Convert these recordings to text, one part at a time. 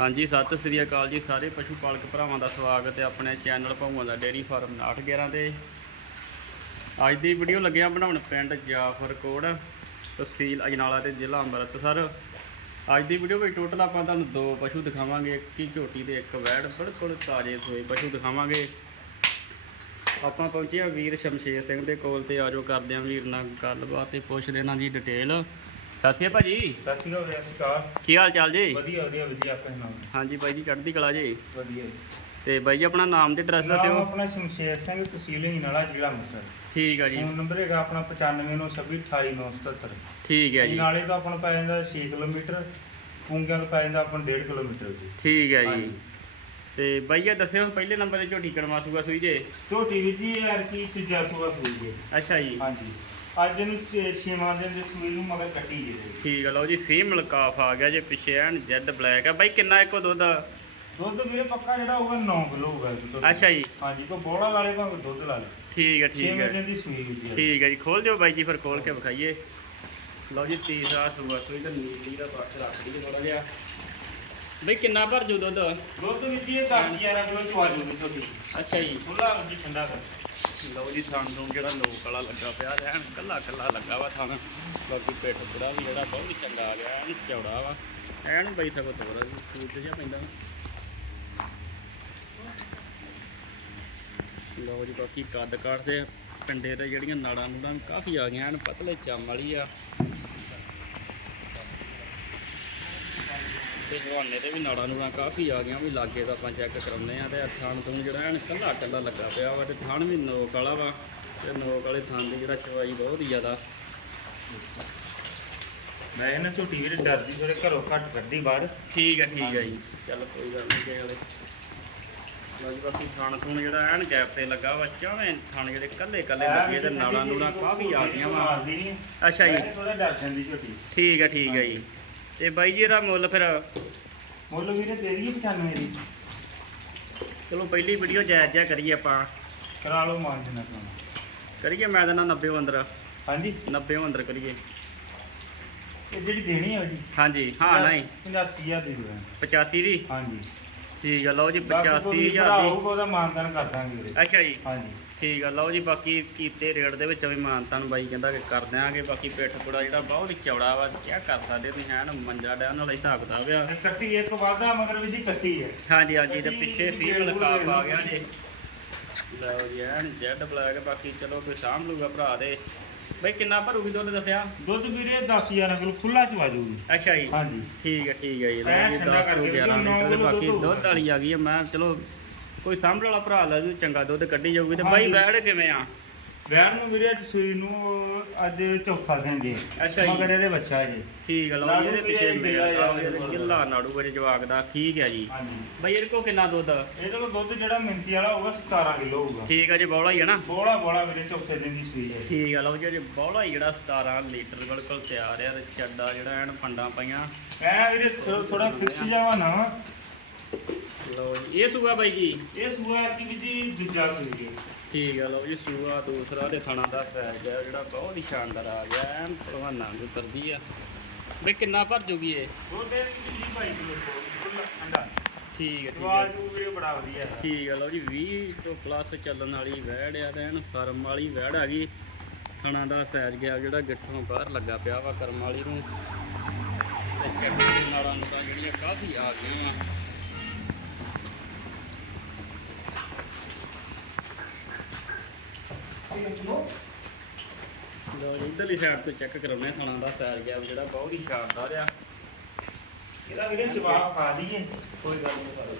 ਹਾਂਜੀ, ਸਤਿ ਸ੍ਰੀ ਅਕਾਲ ਜੀ ਸਾਰੇ ਪਸ਼ੂ ਪਾਲਕ ਭਰਾਵਾਂ ਦਾ ਸਵਾਗਤ ਹੈ ਆਪਣੇ ਚੈਨਲ ਭਾਵਾਂ ਦਾ ਡੇਅਰੀ ਫਾਰਮ 811 ਤੇ। ਅੱਜ ਦੀ ਵੀਡੀਓ ਲੱਗਿਆ ਬਣਾਉਣ ਪਿੰਡ ਜਾਫਰਕੋਟ ਤਹਿਸੀਲ ਅਜਨਾਲਾ ਤੇ ਜ਼ਿਲ੍ਹਾ ਅੰਮ੍ਰਿਤਸਰ। ਅੱਜ ਦੀ ਵੀਡੀਓ ਵਿੱਚ ਟੋਟਲ ਆਪਾਂ ਤੁਹਾਨੂੰ ਦੋ ਪਸ਼ੂ ਦਿਖਾਵਾਂਗੇ, ਇੱਕ ਹੀ ਝੋਟੀ ਤੇ ਇੱਕ ਵੈੜ, ਬਿਲਕੁਲ ਤਾਜ਼ੇ ਹੋਏ ਪਸ਼ੂ ਦਿਖਾਵਾਂਗੇ। ਆਪਾਂ ਪਹੁੰਚੇ ਆ ਵੀਰ ਸ਼ਮਸ਼ੇਰ ਸਿੰਘ ਦੇ ਕੋਲ ਤੇ ਆਜੋ ਕਰਦੇ ਆ ਵੀਰ ਨਾਲ ਗੱਲਬਾਤ ਤੇ ਪੁੱਛਦੇ ਇਹਨਾਂ ਜੀ ਡਿਟੇਲ ਸਤਿ ਸ਼੍ਰੀ ਅਕਾਲ ਭਾਜੀ। ਸਤਿ ਸ਼੍ਰੀ ਅਕਾਲ ਵਿਕਾਰ ਕੀ ਹਾਲ ਚਾਲ ਜੀ? ਵਧੀਆ ਵਧੀਆ ਵਧੀਆ ਆਪਣੇ ਨਾਮ। ਹਾਂਜੀ ਬਾਈ ਜੀ ਚੜ੍ਹਦੀ ਕਲਾ ਜੀ। ਵਧੀਆ ਤੇ ਬਾਈ ਜੀ ਆਪਣਾ ਨਾਮ ਤੇ ਐਡਰੈਸ ਨਾਮ ਦੱਸਿਓ ਆਪਣਾ ਸ਼ਮਸ਼ੇਰ ਸਿੰਘ ਤਹਿਸੀਲ ਹੀਨਾਲਾ ਜ਼ਿਲ੍ਹਾ ਅੰਮ੍ਰਿਤਸਰ। ਠੀਕ ਆ ਜੀ। ਫੋਨ ਨੰਬਰ ਹੈਗਾ ਆਪਣਾ 9596288977 ਠੀਕ ਹੈ ਜੀ। ਨਾਲੇ ਤੋਂ ਆਪਾਂ ਨੂੰ ਪੈ ਜਾਂਦਾ 6 ਕਿਲੋਮੀਟਰ ਪੁੰਗਿਆਂ ਤੋਂ ਪੈ ਜਾਂਦਾ ਆਪਾਂ ਨੂੰ 1.5 ਕਿਲੋਮੀਟਰ ਜੀ। ਠੀਕ ਹੈ ਜੀ। ਹਾਂਜੀ। ਤੇ ਬਾਈ ਇਹ ਦੱਸਿਓ ਪਹਿਲੇ ਨੰਬਰ ਤੇ ਝੋਟੀ ਕਣਵਾ ਸੂਗਾ ਸੂਈ ਜੇ। ਝੋਟੀ ਵੀ ਜੀ ਯਾਰ ਕੀ ਤੀਜਾ ਸੂਆ ਸੂਈ ਜੀ। ਅੱਛਾ ਜੀ। ਹਾਂਜੀ। ਅੱਜ ਇਹਨੂੰ ਛੇ- ਛੇਵਾਂ ਦਿਨ ਦੇ ਸੂਈ ਨੂੰ ਮਗਰ ਕੱਟੀ ਜੀ ਠੀਕ ਆ ਲਓ ਜੀ ਫੀਮੇਲ ਕਾਫ ਆ ਗਿਆ ਜੇ ਪਿੱਛੇ ਐਨ ਜੈਡ ਬਲੈਕ ਆ। ਬਾਈ ਕਿੰਨਾ ਇੱਕੋ ਦੁੱਧ? ਦੁੱਧ ਵੀਰੇ ਪੱਕਾ ਜਿਹੜਾ ਹੋਊਗਾ 9 ਕਿਲੋ ਹੋਊਗਾ ਜੀ ਦੁੱਧ। ਅੱਛਾ ਜੀ। ਹਾਂਜੀ ਕੋ ਬੋੜਾ ਵਾਲੇ ਭਾਵੇਂ ਦੁੱਧ ਲਾ ਲੇ ਠੀਕ ਹੈ ਠੀਕ ਛੇਵੇਂ ਹੈ ਦਿਨ ਦੀ ਸੂਈ ਹੋਈ ਜੀ ਠੀਕ ਹੈ ਜੀ ਖੋਲ ਦਿਓ ਬਾਈ ਜੀ ਫਿਰ ਖੋਲ ਕੇ ਵਿਖਾਈਏ। ਲਓ ਜੀ ਤੀਸਰਾ ਸੂਆ ਸੂਈ ਤੇ ਨੀਲੀ ਦਾ ਪੱਖ ਰੱਖ ਦਈਏ ਥੋੜਾ ਜਿਹਾ। ਬਈ ਕਿੰਨਾ ਭਰ ਜੂ ਦੁੱਧ? ਦੁੱਧ ਵੀ ਜੀ 10 11 ਕਿਲੋ ਚਵਾ ਜੂਗੀ ਛੋਟੀ ਅੱਛਾ ਜੀ। ਖੁੱਲਾ ਜੀ ਠੰਡਾ ਕਰ। ਲਓ ਜੀ, ਥਣ ਨੂੰ ਜਿਹੜਾ ਲੋਕ ਵਾਲਾ ਲੱਗਾ ਪਿਆ, ਰਹਿਣ ਕੱਲਾ ਕੱਲਾ ਲੱਗਾ ਵਾ ਥਣ। ਬਾਕੀ ਪਿੱਠ ਪੂਰਾ ਵੀ ਜਿਹੜਾ, ਬਹੁਤ ਹੀ ਚੰਗਾ ਆ ਗਿਆ, ਐਨ ਚੌੜਾ ਵਾ। ਐਨ ਬਈ ਸਗੋਂ ਤੋਰ ਸੂਟ ਜਿਹਾ ਪੈਂਦਾ। ਲਓ ਜੀ, ਬਾਕੀ ਕੱਦ ਕੱਢਦੇ ਪਿੰਡੇ ਤੇ ਜਿਹੜੀਆਂ ਨਾੜਾਂ ਨੂੜਾਂ ਕਾਫੀ ਆ ਗਈਆਂ, ਐਨ ਪਤਲੇ ਚਮ ਵਾਲੀ ਆ। ਤੇ ਹਵਾਨੇ ਤੇ ਵੀ ਨਾੜਾਂ ਨੂੜਾਂ ਕਾਫੀ ਆ ਗਈਆਂ ਵੀ ਲਾਗੇ ਦਾ ਆਪਾਂ ਚੈੱਕ ਕਰਾਉਂਦੇ ਆ ਤੇ ਥਣ ਤੋਂ ਜਿਹੜਾ ਐਨ ਕੱਲਾ ਕੱਲਾ ਲੱਗਾ ਪਿਆ ਵਾ ਤੇ ਥਣ ਵੀ ਨੋਕ ਵਾਲਾ ਵਾ ਤੇ ਨੋਕ ਵਾਲੇ ਥਣ ਦੀ ਜਿਹੜਾ ਚਵਾਈ ਬਹੁਤ ਹੀ ਜ਼ਿਆਦਾ। ਮੈਂ ਇਹਨਾਂ ਝੋਟੀ ਵੀਰੇ ਡਰਦੀ ਥੋੜੇ ਘਰੋਂ ਘੱਟ ਕੱਢੀ ਬਾਹਰ। ਠੀਕ ਹੈ ਠੀਕ ਹੈ ਜੀ। ਚੱਲ ਕੋਈ ਗੱਲ ਨਹੀਂ ਕਿਸੇ ਵਾਲੇ। ਜੀ ਬਾਕੀ ਥਣ ਥੁਣ ਜਿਹੜਾ ਐਨ ਗੈਪ ਤੇ ਲੱਗਾ ਵਾ ਚਾਵੇਂ ਥਣ ਜਿਹੜੇ ਕੱਲੇ ਕੱਲੇ ਲੱਗੇ ਤੇ ਨਾੜਾਂ ਨੂੜਾਂ ਕਾਫੀ ਆ ਗਈਆਂ ਵਾ। ਅੱਛਾ ਜੀ। ਥੋੜਾ ਡਰ ਜਾਂਦੀ ਝੋਟੀ ਠੀਕ ਹੈ ਠੀਕ ਹੈ ਜੀ। ਤੇ ਬਾਈ ਜੀ ਇਹਦਾ ਮੁੱਲ ਫਿਰ? ਮੁੱਲ ਵੀਰੇ ਦੇ ਦਈਏ 95 ਦੀ। ਚਲੋ ਪਹਿਲੀ ਵੀਡੀਓ ਜਾਇਜ਼ ਜਿਹਾ ਕਰੀਏ ਆਪਾਂ। ਕਰਾ ਲਓ ਮਾਨ ਜਨਾ ਕਰੀਏ ਮੈਂ ਤਾਂ 90 ਅੰਦਰ। ਹਾਂਜੀ। 90 ਅੰਦਰ ਕਰੀਏ। ਇਹ ਜਿਹੜੀ ਦੇਣੀ ਹੈ ਜੀ ਹਾਂਜੀ ਹਾਂ ਨਹੀਂ। 85000 ਦੀ ਦੇ 85 ਦੀ? ਹਾਂਜੀ। ਠੀਕ ਆ ਲਓ ਜੀ ਬਾਕੀ ਕੋਈ 85000 ਭਰਾ ਦੀ। ਹੋਊਗਾ ਉਹਦਾ ਮਾਨਦਾਨ ਕਰ ਦਾਂਗੇ ਵੀਰੇ। ਅੱਛਾ ਜੀ। ਹਾਂਜੀ। ਠੀਕ ਆ ਲਓ ਜੀ ਬਾਕੀ ਕੀਤੇ ਰੇਟ ਦੇ ਵਿੱਚ ਵੀ ਮਾਨਤਾ ਨੂੰ ਬਾਈ ਕਹਿੰਦਾ ਕਿ ਕਰ ਦਿਆਂਗੇ ਬਾਕੀ ਪਿੱਠ ਪੁੜਾ ਜਿਹੜਾ ਬਹੁਤ ਹੀ ਚੌੜਾ ਵਾ ਚੈੱਕ ਕਰ ਸਕਦੇ ਤੁਸੀਂ ਐਨ ਮੰਜਾ ਡਿਆ ਨਾਲ ਹਿਸਾਬ ਕਿਤਾਬ ਆ। ਇਹ ਕੱਟੀ ਇੱਕ ਵਾਧਾ ਮਗਰ ਵੀ ਜੀ ਕੱਟੀ ਹੈ ਹਾਂਜੀ ਹਾਂਜੀ ਤੇ ਪਿੱਛੇ ਫੀਮੇਲ ਕਾਪ ਆ ਗਿਆ ਜੀ। ਲਓ ਜੀ ਐਨ ਜੈਡ ਬਲੈਕ ਬਾਕੀ ਚਲੋ ਕੋਈ ਸਾਂਭ ਲੂਗਾ ਭਰਾ ਦੇ। ਬਈ ਕਿੰਨਾ ਭਰੂਗੀ ਦੁੱਧ ਦੱਸਿਆ? ਦੁੱਧ ਵੀਰੇ 10 11 ਕਿਲੋ ਖੁੱਲਾ ਚਵਾ ਜੂਗੀ ਅੱਛਾ ਜੀ। ਹਾਂਜੀ। ਠੀਕ ਹੈ ਠੀਕ ਹੈ ਜੀ। ਲਓ ਐਨ ਜੀ ਠੰਡਾ 10 ਤੋਂ ਕਰਕੇ 11 ਨੌ ਲੀਟਰ ਦੇ ਕਿਲੋ ਬਾਕੀ ਦੁੱਧ ਵਾਲੀ ਆ ਗਈ ਹੈ ਮੈਂ ਚਲੋ ਕੋਈ ਸਾਂਭਣ ਵਾਲਾ ਭਰਾ ਲੈ ਜੂ ਚੰਗਾ ਦੁੱਧ ਕੱਢੀ ਜਾਊਗੀ ਤੇ ਬਾਈ। ਬੈੜ ਕਿਵੇਂ ਆ? ਵਿਆਹ ਨੂੰ ਵੀਰੇ ਅੱਜ ਸੂਈ ਨੂੰ ਅੱਜ ਚੌਥਾ ਦਿਨ ਜੀ। ਅੱਛਾ ਜੀ। ਮਗਰ ਇਹਦੇ ਬੱਚਾ ਜੀ। ਠੀਕ ਹੈ ਲਓ ਜੀ ਇਹਦੇ ਪਿੱਛੇ ਮੇਲ ਗਿੱਲਾ ਆ ਨਾੜੂ ਬੜੇ ਜਵਾਕ ਦਾ ਠੀਕ ਹੈ ਜੀ। ਹਾਂਜੀ। ਬਾਈ ਇਹਦੇ ਕੋਲ ਕਿੰਨਾ ਦੁੱਧ? ਇਹਦੇ ਕੋਲ ਦੁੱਧ ਜਿਹੜਾ ਮਿੰਤੀ ਵਾਲਾ ਹੋਊਗਾ 17 ਕਿਲੋ ਹੋਊਗਾ। ਠੀਕ ਹੈ ਜੀ ਬੌਲਾ ਹੀ ਹੈ ਨਾ? ਬੋਲਾ ਬੋਲਾ ਵੀਰੇ ਚੌਥੇ ਦਿਨ ਦੀ ਸੂਈ ਹੈ। ਠੀਕ ਹੈ ਲਓ ਜੀ ਜੀ ਬੌਲਾ ਹੀ ਜਿਹੜਾ 17 ਲੀਟਰ ਬਿਲਕੁਲ ਤਿਆਰ ਆ ਤੇ ਚੱਡਾ ਜਿਹੜਾ ਐਨ ਫੰਡਾਂ ਪਈਆਂ। ਮੈਂ ਵੀਰੇ ਥੋੜਾ ਫਿਕਸ ਜਾਵਾ ਨਾ। ਲਓ ਜੀ ਇਹ ਸੂਆ ਬਾਈ ਜੀ ਇਹ ਸੂਆ ਕਿ ਜੀ ਦੂਜਾ ਸੂਈ ਹੈ। ਠੀਕ ਹੈ ਲਓ ਜੀ ਸੂਆ ਦੂਸਰਾ ਤੇ ਥਣਾ ਦਾ ਸਾਈਜ਼ ਹੈ ਜਿਹੜਾ ਬਹੁਤ ਹੀ ਸ਼ਾਨਦਾਰ ਆ ਗਿਆ। ਐਨ ਭਲਵਾਨਾਂ ਨੂੰ ਕਰਦੀ ਆ। ਬਈ ਕਿੰਨਾ ਭਰ ਜੂਗੀ ਇਹ? ਉਹ ਦੇ ਜੀ 22 ਕਿਲੋ ਖੁੱਲਾ ਠੰਡਾ। ਠੀਕ ਹੈ ਠੀਕ ਹੈ ਸਵਾਦ ਉਹ ਵੀਰੇ ਬੜਾ ਵਧੀਆ ਹੈ ਠੀਕ ਹੈ ਲਓ ਜੀ 20 ਤੋਂ ਪਲੱਸ ਚੱਲਣ ਵਾਲੀ ਵੈੜ ਆ ਤੇ ਐਨ ਫਰਮ ਵਾਲੀ ਵੈੜ ਆ ਗਈ। ਥਣਾ ਦਾ ਸਾਈਜ਼ ਗਿਆ ਜਿਹੜਾ ਗਿੱਠੋਂ ਬਾਹਰ ਲੱਗਾ ਪਿਆ ਵਾ ਕਰਮ ਵਾਲੀ ਨੂੰ। ਤੇ ਕੱਟੀ ਦੇ ਨਾਲਾਂ ਨੂੰ ਤਾਂ ਜਿਹੜੀਆਂ ਕਾਫੀ ਆ ਗਈਆਂ ਲਓ ਜੀ ਇਧਰਲੀ ਸਾਈਡ ਤੋਂ ਚੈੱਕ ਕਰਾਉਣੇ ਥਣਾ ਦਾ ਸਾਈਜ਼ ਗਿਆ ਜਿਹੜਾ ਬਹੁਤ ਹੀ ਸ਼ਾਨਦਾਰ ਆ। ਇਹਦਾ ਵੀਰੇ ਜਵਾਬ ਪਾ ਦਈਏ। ਕੋਈ ਗੱਲ ਨਹੀਂ ਕਰੋ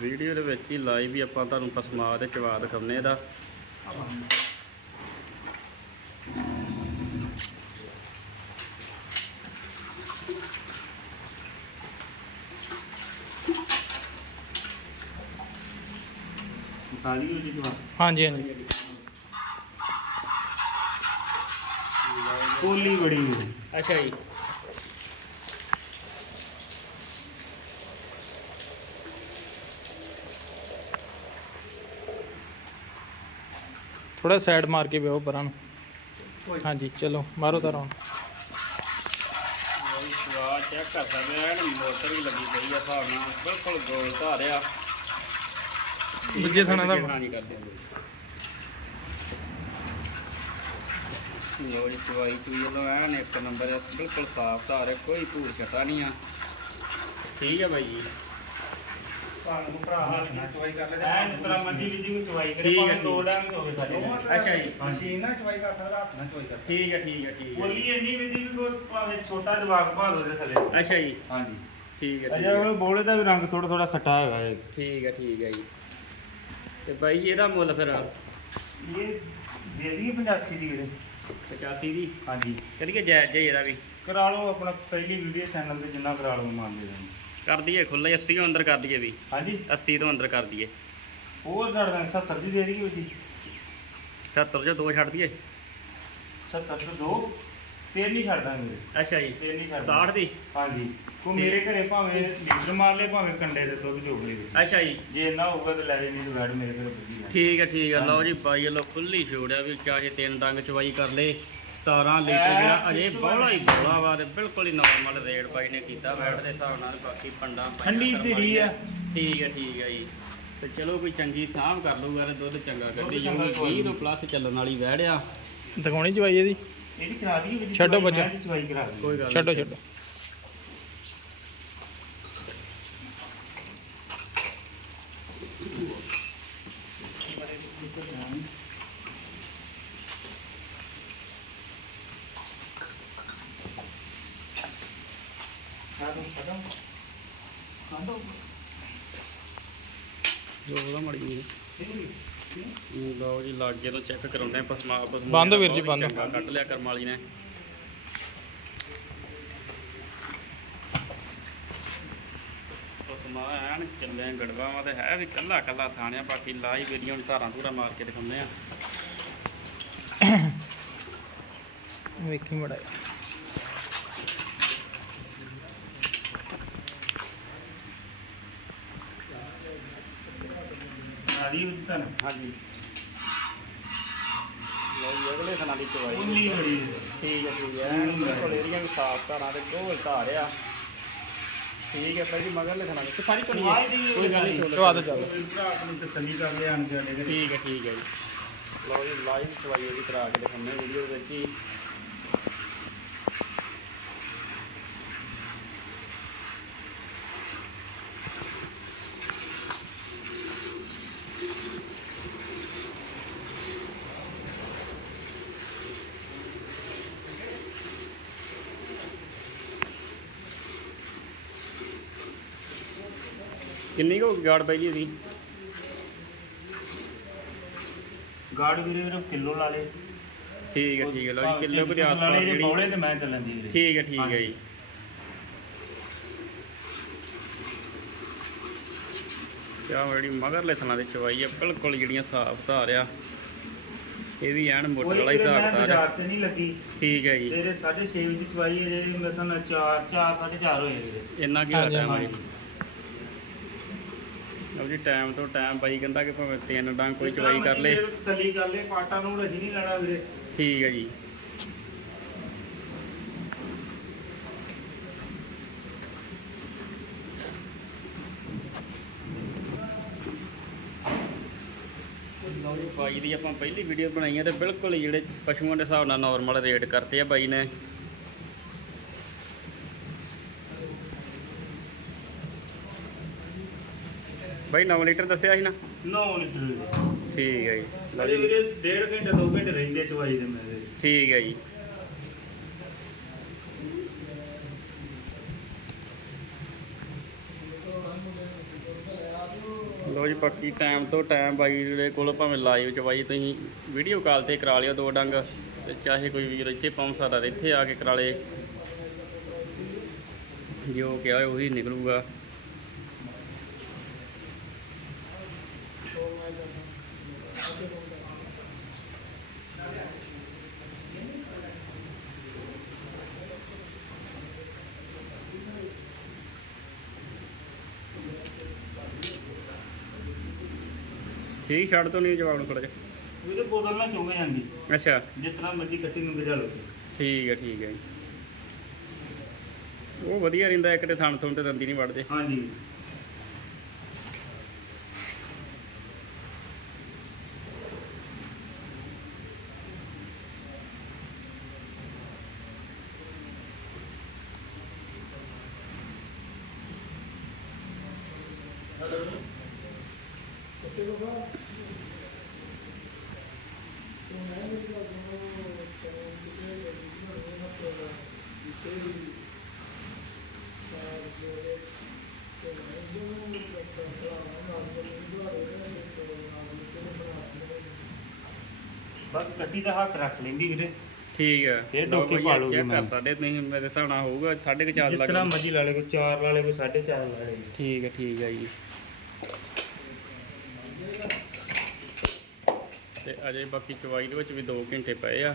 ਵੀਡੀਓ ਦੇ ਵਿੱਚ ਹੀ ਲਾਈਵ ਵੀ ਆਪਾਂ ਤੁਹਾਨੂੰ ਪਸਮਾ ਤੇ ਚਵਾ ਦਿਖਾਉਨੇ ਇਹਦਾ। ਹਾਂਜੀ ਹਾਂਜੀ। ਕੋਲੀ ਬੜੀ ਹੋਈ। ਅੱਛਾ ਜੀ। ਥੋੜਾ ਸਾਈਡ ਮਾਰ ਕੇ ਬਿਓ ਪਰਾਂ ਨੂੰ। ਹਾਂਜੀ ਚਲੋ ਮਾਰੋ ਤਾਂ ਰੌਣ ਸਵਾਦ ਚੈੱਕ ਕਰ ਸਕਦੇ ਮੋਟਰ ਵੀ ਲੱਗੀ ਪਈ ਆ ਹਿਸਾਬ ਬਿਲਕੁਲ ਗੋਲ ਧਾਰਿਆ। ਦੂਜੇ ਥਾਣਾ ਦਾ ਨਹੀਂ ਕਰਦੇ ਲੋ ਜੀ ਚਵਾਈ ਚੂਈ ਲੋ ਐਨ ਇੱਕ ਨੰਬਰ ਆ ਬਿਲਕੁਲ ਸਾਫ਼ ਧਾਰ ਹੈ ਕੋਈ ਧੂੜ ਛਟਾ ਨਹੀਂ ਆ। ਠੀਕ ਹੈ ਬਾਈ ਜੀ। ਕੋ ਭਰਾ ਹਾਲ ਨਾ ਚਵਾਈ ਕਰ ਲੈ ਐ ਤਰਾ ਮੰਡੀ ਵਿੱਚ ਵੀ ਚਵਾਈ ਕਰੇ ਠੀਕ ਹੈ, ਦੋ ਠੀਕ। ਡੈਮ ਹੋਵੇ ਸਾਡੇ ਅੱਛਾ ਜੀ। ਮਸ਼ੀਨ ਨਾਲ ਚਵਾਈ ਕਰ ਸਕਦਾ ਹੱਥ ਨਾਲ ਚਵਾਈ ਕਰ ਠੀਕ ਹੈ ਠੀਕ ਹੈ ਠੀਕ ਹੈ ਬੋਲੀ ਇੰਨੀ ਵਿਧੀ ਵੀ ਕੋਈ ਭਾਵੇਂ ਛੋਟਾ ਜਵਾਕ ਭਾਲ ਉਹਦੇ ਥੱਲੇ ਅੱਛਾ ਜੀ। ਹਾਂਜੀ। ਠੀਕ ਹੈ ਠੀਕ ਅਜੇ ਹੈ ਬੋਲੇ ਦਾ ਵੀ ਰੰਗ ਥੋੜਾ ਥੋੜਾ ਸੱਟਾ ਹੈਗਾ ਇਹ। ਠੀਕ ਹੈ ਠੀਕ ਹੈ ਜੀ। ਤੇ ਬਾਈ ਇਹਦਾ ਮੁੱਲ ਫਿਰ ਇਹ ਦੇ ਦਈਏ 85 ਦੀ ਵੀਰੇ। 85 ਦੀ? ਹਾਂਜੀ। ਕਰੀਏ ਜਾਇਜ਼ ਜੇ ਇਹਦਾ ਵੀ। ਕਰਾ ਲਓ ਆਪਣਾ ਪਹਿਲੀ ਵੀਡੀਓ ਚੈਨਲ ਤੇ ਜਿੰਨਾ ਕਰਾ ਲਓ ਮੰਨ ਦੇ ਕਰ ਦਈਏ ਖੁੱਲੇ 80 ਤੋਂ ਅੰਦਰ ਕਰ ਦਈਏ ਵੀ। ਹਾਂਜੀ। 80 ਤੋਂ ਅੰਦਰ ਕਰ ਦਈਏ। ਹੋਰ ਦਾਂਗੇ 70 ਦੀ ਦੇ ਦਈਏ ਉਹਦੀ 70 ਜੋ ਦੋ ਛੱਡ ਦਈਏ। 70 ਤੋਂ ਦੋ। ਤੇਰ ਨਹੀਂ ਛੱਡ ਦਾਂਗੇ ਵੀਰੇ ਅੱਛਾ ਜੀ। ਤੇਰ ਨਹੀਂ ਛੱਡ 67 ਦੀ? ਹਾਂਜੀ। ਕੋ। ਮੇਰੇ ਘਰੇ ਭਾਵੇਂ ਲੀਟਰ ਮਾਰ ਲੈ ਭਾਵੇਂ ਕੰਡੇ ਦੇ ਦੁੱਧ ਜੋਗ ਲੈ ਅੱਛਾ ਜੀ। ਜੇ ਇੰਨਾ ਹੋਊਗਾ ਤਾਂ ਲੈ ਜੇ ਨਹੀਂ ਤਾਂ ਬੈਠ ਮੇਰੇ ਘਰੇ ਬੱਜੀ ਠੀਕ ਹੈ ਠੀਕ ਹੈ ਲਓ ਜੀ ਬਾਈ ਲੋ ਖੁੱਲੀ ਛੋੜ ਆ ਵੀ ਚਾਹੇ ਤਿੰਨ ਡੰਗ ਚਵਾਈ ਕਰ ਲੇ 17 ਲੀਟਰ ਜਿਹੜਾ ਅਜੇ ਬੋਲਾ ਹੀ ਬੋਲਾ ਵਾ ਤੇ ਬਿਲਕੁਲ ਹੀ ਨਾਰਮਲ ਰੇਟ ਬਾਈ ਨੇ ਕੀਤਾ ਵੈਟ ਦੇ ਹਿਸਾਬ ਨਾਲ ਬਾਕੀ ਪੰਡਾ ਠੰਡੀ ਧੀਰੀ ਆ। ਠੀਕ ਹੈ ਠੀਕ ਹੈ ਜੀ। ਤੇ ਚਲੋ ਕੋਈ ਚੰਗੀ ਸਾਂਭ ਕਰ ਲੂਗਾ ਤੇ ਦੁੱਧ ਚੰਗਾ ਕੱਢੀ ਚੰਗਾ ਕੋਈ 20 ਤੋਂ ਪਲੱਸ ਚੱਲਣ ਵਾਲੀ ਵੈੜਿਆ ਦਿਖਾਉਣੀ ਚਵਾਈ ਇਹਦੀ। ਇਹ ਵੀ ਕਰਾ ਦਈਏ ਵਿੱਚ ਛੱਡੋ ਬੱਚਾ। ਚਵਾਈ ਕਰਾ ਦਈਏ। ਕੋਈ ਗੱਲ ਛੱਡੋ ਨਹੀਂ। ਛੱਡੋ। ਜੋ ਉਹਦਾ ਮੜੀ ਜੀ। ਲਓ ਜੀ ਲਾਗੇ ਤੋਂ ਚੈੱਕ ਕਰਾਉਂਦੇ ਆ ਪਸਮਾ ਪਸਮਾ ਬੰਦ ਵੀਰ ਜੀ, ਬੰਦ। ਚੰਗਾ ਕੱਢ ਲਿਆ ਕਰਮ ਵਾਲੀ ਨੇ। ਪਸਮਾ ਐਨ ਚੱਲੇ ਗੜਵਾਵਾਂ ਤੇ ਹੈ ਵੀ ਕੱਲਾ ਕੱਲਾ ਥਾਣਿਆ ਬਾਕੀ ਲਾਈ ਵੀਡੀਓ ਨੂੰ ਧਾਰਾਂ ਧੂਰਾ ਮਾਰ ਕੇ ਦਿਖਾਉਂਦੇ ਆ। ਵੇਖੀ ਮੜਾ ਕਰਾ ਦਈਏ ਵਿੱਚ ਤੁਹਾਨੂੰ ਹਾਂਜੀ। ਲਓ ਜੀ ਅਗਲੇ ਸਨਾਂ ਦੀ ਚਵਾਈ ਉਨੀ ਬੜੀ ਠੀਕ ਹੈ ਠੀਕ ਹੈ। ਬਿਲਕੁਲ ਏਰੀਆ ਵੀ ਸਾਫ਼ ਧਾਰਾਂ ਤੇ ਗੋਲ ਧਾਰ ਆ ਠੀਕ ਹੈ ਭਾਈ ਸਾਰੀ ਕੋਈ ਦੀ ਗੱਲ ਨਹੀਂ ਚਵਾ ਚਵਾ ਕੋਈ ਭਰਾ ਆਪਣੀ ਤਸੱਲੀ ਕਰ ਲਿਆ ਘਰੇ। ਠੀਕ ਹੈ ਠੀਕ ਹੈ ਜੀ। ਲਓ ਜੀ ਲਾਈਵ ਚਵਾਈ ਉਹਦੀ ਕਰਾ ਕੇ ਦਿਖਾਉਂਦੇ ਵੀਡੀਓ ਦੇ ਵਿੱਚ ਹੀ। ਕਿੰਨੀ ਕੁ ਗਾੜ ਪਈ ਜੀ ਇਹਦੀ? ਗਾੜ ਵੀਰੇ ਵੀਰੇ ਕਿਲੋ ਲਾ ਲੇ ਠੀਕ ਹੈ ਠੀਕ ਹੈ ਲਓ ਜੀ ਕਿਲੋ ਕੁ ਦੇ ਲਾ ਆਸ-ਪਾਸ ਲੇ ਜੇ ਜਿਹੜੀ ਬੌਲੇ ਤੇ ਮੈਂ ਚੱਲਣ ਦੀ ਵੀਰੇ। ਠੀਕ ਹੈ ਠੀਕ ਹੈ ਜੀ। ਕਿਆ ਜਿਹੜੀ ਮਗਰਲੇ ਥਣਾ ਦੀ ਚਵਾਈ ਆ ਬਿਲਕੁਲ ਜਿਹੜੀਆਂ ਸਾਫ਼ ਧਾਰ ਆ। ਇਹ ਵੀ ਐਨ ਮੋਟਰ ਵਾਲਾ ਹੀ ਹਿਸਾਬ ਧਾਰ ਆ। ਬਾਜ਼ਾਰ ਤੇ ਨਹੀਂ ਲੱਗੀ। ਠੀਕ ਹੈ ਜੀ। ਤੇਰੇ 6.5 ਦੀ ਚਵਾਈ ਹੈ ਜੇ ਮੇਰੇ ਨਾਲ 4 4 4.5 ਹੋਏ ਇੰਨਾ ਕੀ ਹੋਇਆ ਬਾਈ ਹਾਂਜੀ। ਲਓ ਜੀ ਟਾਈਮ ਤੋਂ ਟਾਈਮ ਬਾਈ ਕਹਿੰਦਾ ਕਿ ਭਾਵੇਂ ਤਿੰਨ ਡੰਗ ਕੋਈ ਚਵਾਈ ਕਰ ਲੇ। ਤਸੱਲੀ ਕਰ ਲੇ ਪਾਟਾ ਨੂੰ ਰਜੀ ਨਹੀਂ ਲੈਣਾ ਵੀਰੇ। ਠੀਕ ਹੈ ਜੀ। ਲਓ ਜੀ ਬਾਈ ਦੀ ਆਪਾਂ ਪਹਿਲੀ ਵੀਡੀਓ ਬਣਾਈ ਹੈ ਤੇ ਬਿਲਕੁਲ ਜਿਹੜੇ ਪਸ਼ੂਆਂ ਦੇ ਹਿਸਾਬ ਨਾਲ ਨਾਰਮਲ ਰੇਟ ਕਰਤੇ ਆ ਬਾਈ ਨੇ। ਬਾਈ 9 ਲੀਟਰ ਦੱਸਿਆ ਸੀ ਨਾ? ਨੋ ਨਹੀਂ ਠੀਕ ਹੈ ਜੀ। ਲਓ ਅਜੇ ਜੀ ਵੀਰੇ ਡੇਢ ਘੰਟੇ 2 ਘੰਟੇ ਰਹਿੰਦੇ ਚਵਾਈ ਦੇ ਮੇਰੇ। ਠੀਕ ਹੈ ਜੀ। ਲੋ ਜੀ ਬਾਕੀ ਟਾਈਮ ਤੋਂ ਟਾਈਮ ਬਾਈ ਜਿਹੜੇ ਕੋਲ ਭਾਵੇਂ ਲਾਈਵ ਚ ਬਾਈ ਤੁਸੀਂ ਵੀਡੀਓ ਕਾਲ ਤੇ ਕਰਾ ਲਿਓ ਦੋ ਡੰਗ। ਤੇ ਚਾਹੇ ਕੋਈ ਵੀਰ ਇੱਥੇ ਪਹੁੰਚ ਸਕਦਾ ਤੇ ਇੱਥੇ ਆ ਕੇ ਕਰਾ ਲੇ। ਜੋ ਕਿਹਾ ਉਹੀ ਨਿਕਲੂਗਾ। ਠੀਕ ਛੱਡ ਤੋਂ ਨਹੀਂ ਜਵਾਬ ਨੂੰ ਕੜਾ ਵੀਰੇ ਬੋਤਲ ਨਾਲ ਚੋਗੇ ਜਾਂਦੀ। ਅੱਛਾ। ਜਿਸ ਤਰ੍ਹਾਂ ਮਰਜ਼ੀ ਕੱਟੀ ਨੂੰ ਗਿਰਾ ਲਓ। ਠੀਕ ਹੈ ਠੀਕ ਹੈ ਜੀ। ਉਹ ਵਧੀਆ ਰਹਿੰਦਾ ਇੱਕ ਤੇ ਥਣ ਥਣ ਤੇ ਦੰਦੀ ਨਹੀਂ ਵੜਦੇ ਹਾਂਜੀ। ਬਸ ਕੱਟੀ ਦਾ ਹੱਥ ਰੱਖ ਲੈਂਦੀ ਵੀਰੇ। ਠੀਕ ਹੈ ਇਹ ਡੋਕੇ ਪਾ ਲਊਗੀ ਚੈੱਕ ਕਰ ਮੈਂ। ਸਕਦੇ ਤੁਸੀਂ ਮੇਰੇ ਹਿਸਾਬ ਨਾਲ ਹੋਊਗਾ ਸਾਢੇ ਕੁ ਚਾਰ ਜਿਸ ਲੱਗ ਤਰ੍ਹਾਂ ਮਰਜ਼ੀ ਲਾ ਲੇ ਕੋਈ 4 ਲਾ ਲੇ ਕੋਈ 4.5 ਲਾ ਲੇ ਠੀਕ ਹੈ ਠੀਕ ਹੈ ਜੀ। ਤੇ ਅਜੇ ਬਾਕੀ ਚਵਾਈ ਦੇ ਵਿੱਚ ਵੀ 2 ਘੰਟੇ ਪਏ ਆ।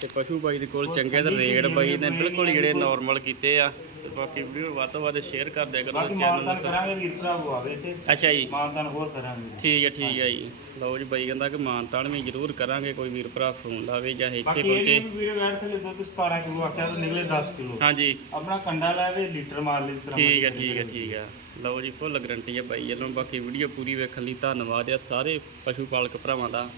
ਤੇ ਪਸ਼ੂ ਬਾਈ ਦੇ ਕੋਲ ਚੰਗੇ ਤੇ ਰੇਟ ਬਾਈ ਨੇ ਬਿਲਕੁਲ ਜਿਹੜੇ ਨਾਰਮਲ ਕੀਤੇ ਆ। ਤੇ ਬਾਕੀ ਵੀਡੀਓ ਵੱਧ ਤੋਂ ਵੱਧ ਸ਼ੇਅਰ ਕਰ ਦਿਆ ਕਰੋ ਚੈਨਲ ਨੂੰ ਕਰਾਂਗੇ ਵੀਰ ਭਰਾ ਆਵੇ ਇੱਥੇ। ਅੱਛਾ ਜੀ। ਮਾਨਤਾਨ ਹੋਰ ਕਰਾਂਗੇ। ਠੀਕ ਹੈ ਠੀਕ ਹੈ ਜੀ। ਲਓ ਜੀ ਬਾਈ ਕਹਿੰਦਾ ਕਿ ਮਾਨਤਾਨ ਵੀ ਜ਼ਰੂਰ ਕਰਾਂਗੇ ਕੋਈ ਵੀਰ ਭਰਾ ਫੋਨ ਲਾਵੇ ਜਾਂ ਇੱਥੇ ਪਹੁੰਚੇ ਵੀਰੇ ਵੈਰ ਥਲੇ ਦੁੱਧ 17 ਕਿਲੋ ਆਖਿਆ ਤਾਂ ਨਿਕਲੇ 10 ਕਿਲੋ। ਹਾਂਜੀ। ਆਪਣਾ ਕੰਡਾ ਲਾਵੇ ਲੀਟਰ ਮਾਰ ਲਈ ਠੀਕ ਹੈ ਠੀਕ ਹੈ। ਠੀਕ ਹੈ ਲਓ ਜੀ ਫੁੱਲ ਗਰੰਟੀ ਹੈ ਬਾਈ ਵੱਲੋਂ ਬਾਕੀ ਵੀਡੀਓ ਪੂਰੀ ਵੇਖਣ ਲਈ ਧੰਨਵਾਦ ਆ ਸਾਰੇ ਪਸ਼ੂ ਪਾਲਕ ਭਰਾਵਾਂ ਦਾ।